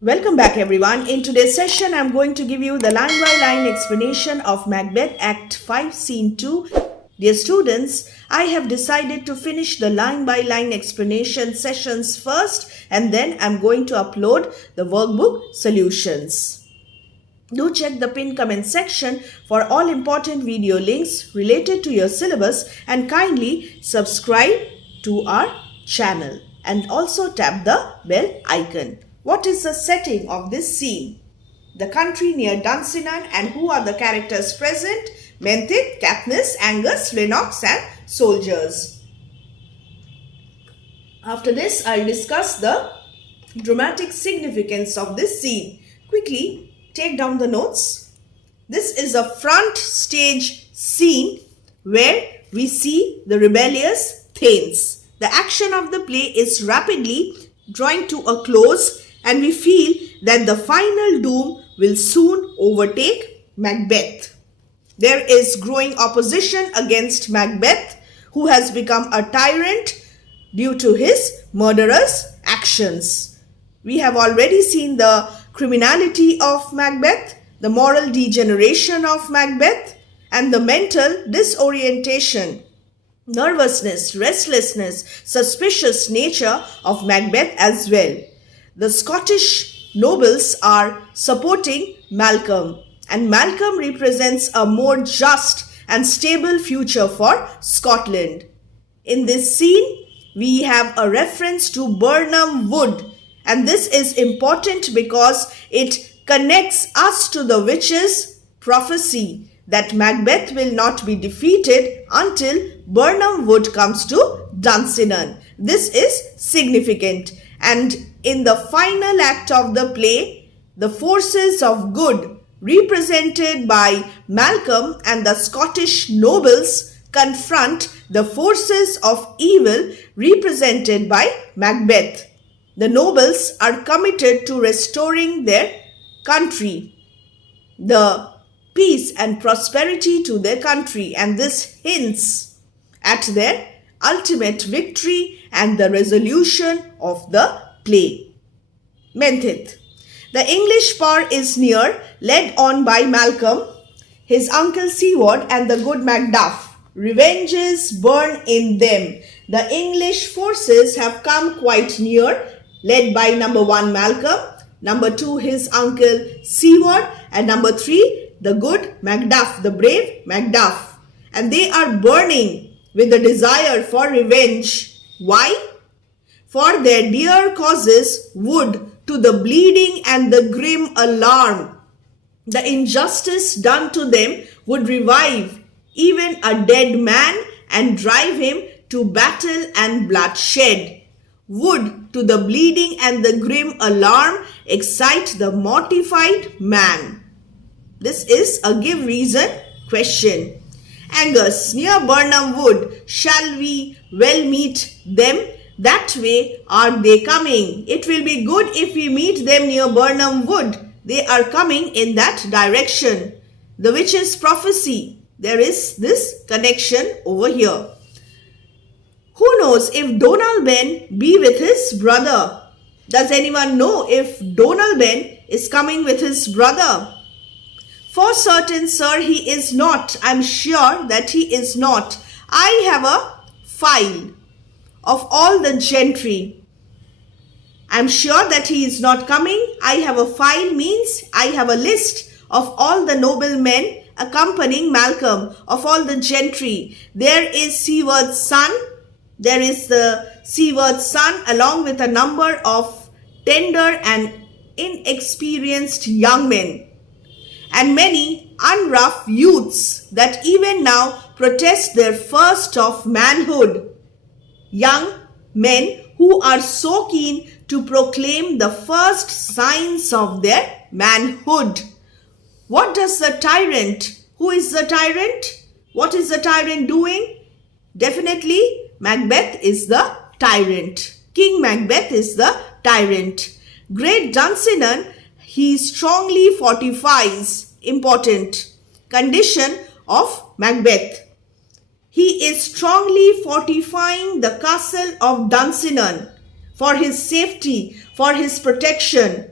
Welcome back everyone. In today's session, I'm going to give you the line-by-line explanation of Macbeth Act 5 Scene 2. Dear students, I have decided to finish the line-by-line explanation sessions first and then I'm going to upload the workbook solutions. Do check the pinned comment section for all important video links related to your syllabus and kindly subscribe to our channel and also tap the bell icon. What is the setting of this scene? The country near Dunsinane, and who are the characters present? Menteith, Katniss, Angus, Lennox and soldiers. After this, I'll discuss the dramatic significance of this scene. Quickly take down the notes. This is a front stage scene where we see the rebellious Thanes. The action of the play is rapidly drawing to a close and we feel that the final doom will soon overtake Macbeth. There is growing opposition against Macbeth, who has become a tyrant due to his murderous actions. We have already seen the criminality of Macbeth, the moral degeneration of Macbeth, and the mental disorientation, nervousness, restlessness, suspicious nature of Macbeth as well. The Scottish nobles are supporting Malcolm, and Malcolm represents a more just and stable future for Scotland. In this scene, we have a reference to Birnam Wood, and this is important because it connects us to the witch's prophecy that Macbeth will not be defeated until Birnam Wood comes to Dunsinane. This is significant. And in the final act of the play, the forces of good represented by Malcolm and the Scottish nobles confront the forces of evil represented by Macbeth. The nobles are committed to restoring their country, the peace and prosperity to their country, and this hints at their ultimate victory and the resolution of the play. Menteith. The English power is near, led on by Malcolm, his uncle Seward and the good Macduff. Revenges burn in them. The English forces have come quite near, led by number 1 Malcolm, number 2 his uncle Seward, and number 3 the good Macduff, the brave Macduff. And they are burning with the desire for revenge. Why? For their dear causes would, to the bleeding and the grim alarm, the injustice done to them would revive even a dead man and drive him to battle and bloodshed. Would, to the bleeding and the grim alarm, excite the mortified man. This is a give reason question. Angus, near Birnam Wood, shall we well meet them? That way are they coming. It will be good if we meet them near Birnam Wood. They are coming in that direction. The witch's prophecy. There is this connection over here. Who knows if Donald Ben be with his brother? Does anyone know if Donald Ben is coming with his brother? For certain, sir, he is not. I'm sure that he is not. I have a file of all the gentry. I'm sure that he is not coming. I have a file means I have a list of all the noblemen accompanying Malcolm, of all the gentry. There is Seward's son. There is the Seward's son along with a number of tender and inexperienced young men, and many unrough youths that even now protest their first of manhood. Young men who are so keen to proclaim the first signs of their manhood. What does the tyrant? Who is the tyrant? What is the tyrant doing? Definitely Macbeth is the tyrant. King Macbeth is the tyrant. Great Dunsinane he strongly fortifies. Important condition of Macbeth. He is strongly fortifying the castle of Dunsinane for his safety, for his protection.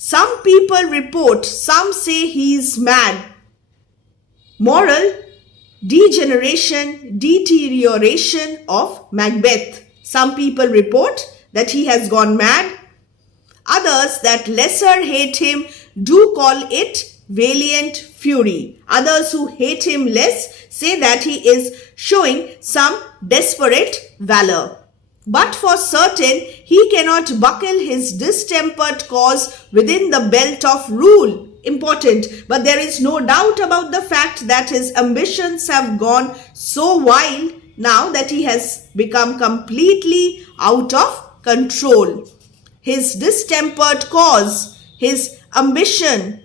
Some people report, some say he is mad. Moral: deterioration of Macbeth. Some people report that he has gone mad. Others that lesser hate him do call it valiant fury. Others who hate him less say that he is showing some desperate valor. But for certain, he cannot buckle his distempered cause within the belt of rule. Important, but there is no doubt about the fact that his ambitions have gone so wild now that he has become completely out of control. His distempered cause, his ambition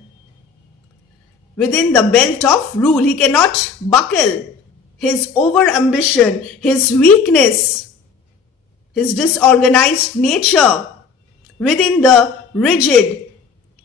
within the belt of rule, he cannot buckle his over ambition, his weakness, his disorganized nature within the rigid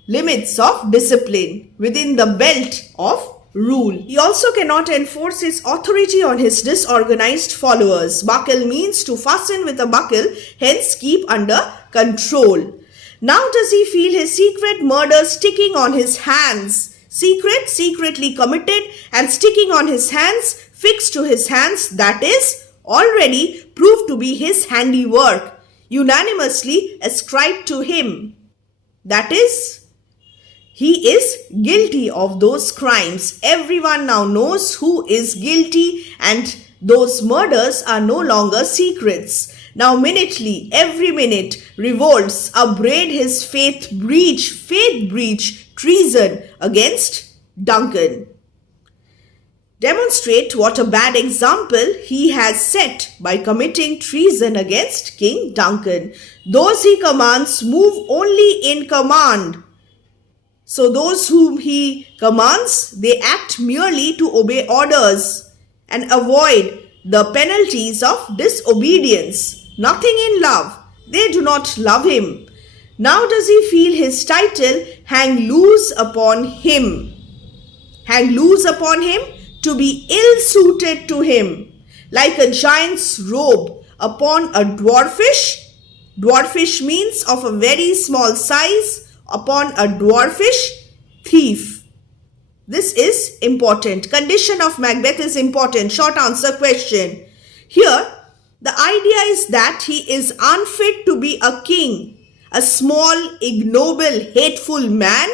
limits of discipline, within the belt of rule. He also cannot enforce his authority on his disorganized followers. Buckle means to fasten with a buckle, hence keep under control. Now does he feel his secret murder sticking on his hands? Secretly committed and sticking on his hands, fixed to his hands, that is already proved to be his handiwork, unanimously ascribed to him. That is, he is guilty of those crimes. Everyone now knows who is guilty, and those murders are no longer secrets. Now minutely, every minute, revolts upbraid his faith breach, treason against Duncan. Demonstrate what a bad example he has set by committing treason against King Duncan. Those he commands move only in command. So those whom he commands, they act merely to obey orders and avoid the penalties of disobedience. Nothing in love. They do not love him. Now does he feel his title hang loose upon him? Hang loose upon him to be ill-suited to him, like a giant's robe upon a dwarfish. Dwarfish means of a very small size, upon a dwarfish thief. This is important. Condition of Macbeth is important. Short answer question. Here, the idea is that he is unfit to be a king, a small, ignoble, hateful man,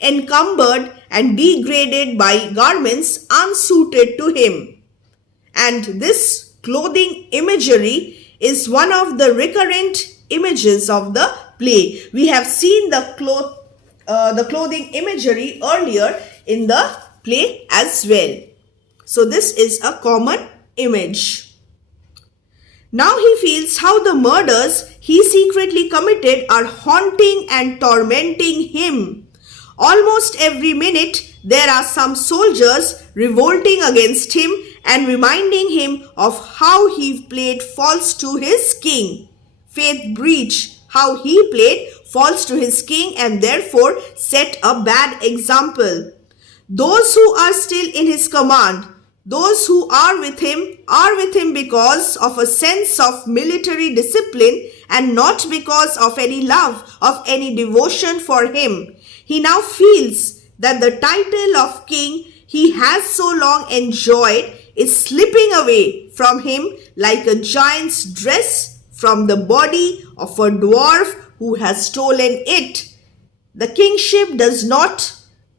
encumbered and degraded by garments unsuited to him. And this clothing imagery is one of the recurrent images of the play. We have seen the clothing imagery earlier in the play as well. So this is a common image. Now he feels how the murders he secretly committed are haunting and tormenting him. Almost every minute there are some soldiers revolting against him and reminding him of how he played false to his king. Faith breach, how he played false to his king and therefore set a bad example. Those who are still in his command, those who are with him because of a sense of military discipline and not because of any love, of any devotion for him. He now feels that the title of king he has so long enjoyed is slipping away from him like a giant's dress from the body of a dwarf who has stolen it. The kingship does not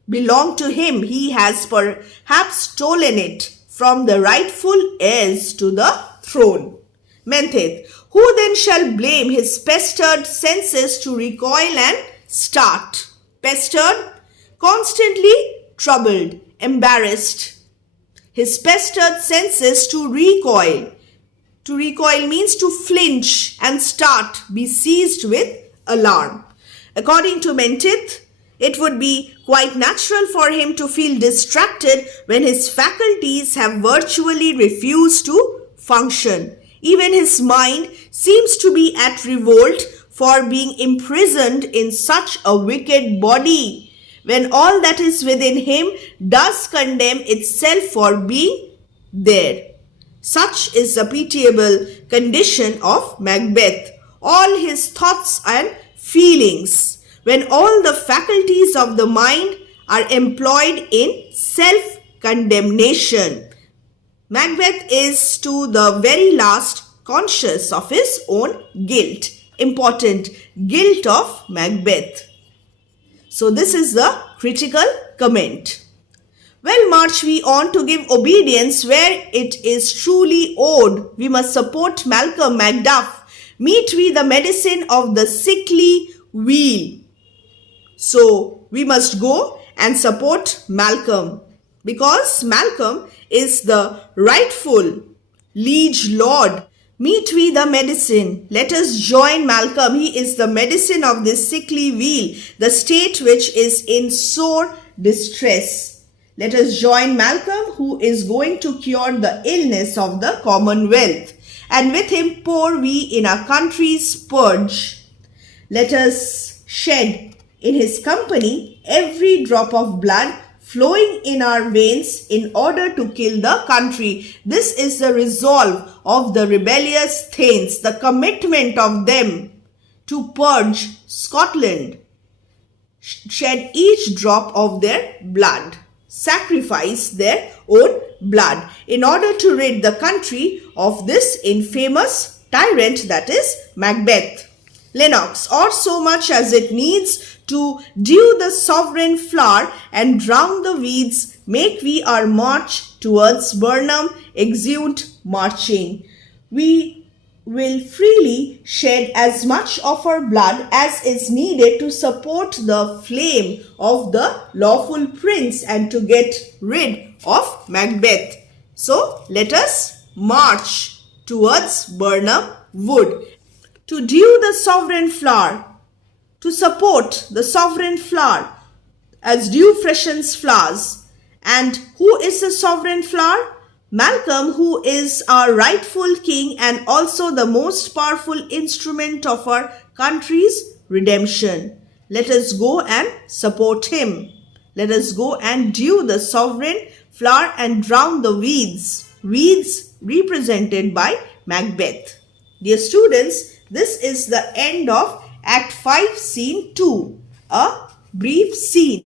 belong to him. He has perhaps stolen it from the rightful heirs to the throne. Mentheth, who then shall blame his pestered senses to recoil and start? Pestered, constantly troubled, embarrassed. His pestered senses to recoil. To recoil means to flinch and start, be seized with alarm. According to Mentheth, it would be quite natural for him to feel distracted when his faculties have virtually refused to function. Even his mind seems to be at revolt for being imprisoned in such a wicked body, when all that is within him does condemn itself for being there. Such is the pitiable condition of Macbeth. All his thoughts and feelings, when all the faculties of the mind are employed in self-condemnation. Macbeth is to the very last conscious of his own guilt. Important, guilt of Macbeth. So this is the critical comment. Well, march we on to give obedience where it is truly owed. We must support Malcolm Macduff. Meet we the medicine of the sickly weal. So we must go and support Malcolm, because Malcolm is the rightful liege lord. Meet we the medicine. Let us join Malcolm. He is the medicine of this sickly weal, the state which is in sore distress. Let us join Malcolm, who is going to cure the illness of the Commonwealth, and with him pour we in our country's purge. Let us shed in his company every drop of blood flowing in our veins in order to kill the country. This is the resolve of the rebellious thanes, the commitment of them to purge Scotland, shed each drop of their blood, sacrifice their own blood in order to rid the country of this infamous tyrant, that is Macbeth. Lennox, or so much as it needs to dew the sovereign flower and drown the weeds, make we our march towards Burnham exude marching. We will freely shed as much of our blood as is needed to support the flame of the lawful prince and to get rid of Macbeth. So let us march towards Burnham Wood. To dew the sovereign flower, to support the sovereign flower as dew freshens flowers. And who is the sovereign flower? Malcolm, who is our rightful king and also the most powerful instrument of our country's redemption. Let us go and support him. Let us go and dew the sovereign flower and drown the weeds. Weeds represented by Macbeth. Dear students, this is the end of Act 5, Scene 2, a brief scene.